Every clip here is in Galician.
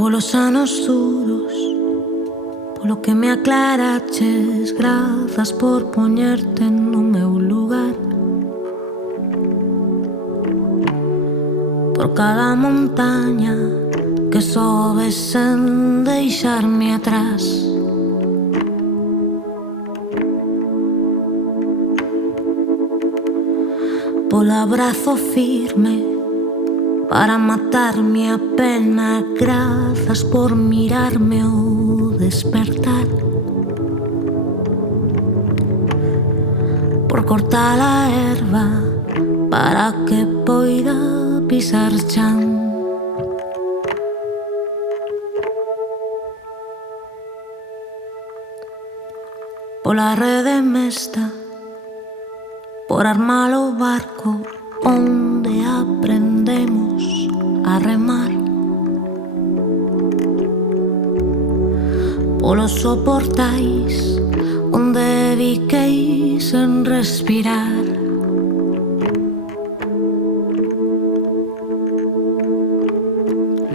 Polos anos duros, polo que me aclaraches, grazas por poñerte no meu lugar. Por cada montaña que sobes sen deixarme atrás. Polo abrazo firme para matarme a pena, grazas por mirarme ao despertar. Por cortar a erva para que poida pisar chan. Pola rede mesta, por armar o barco onde aprendemos a remar. Polos soportais onde biquei sen respirar.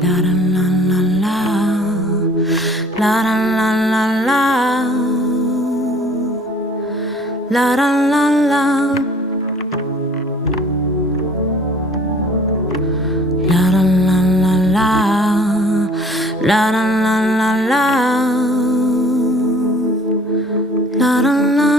La la la la la, la la la la la, la la la la. La la la la la, la la la la la, la la la.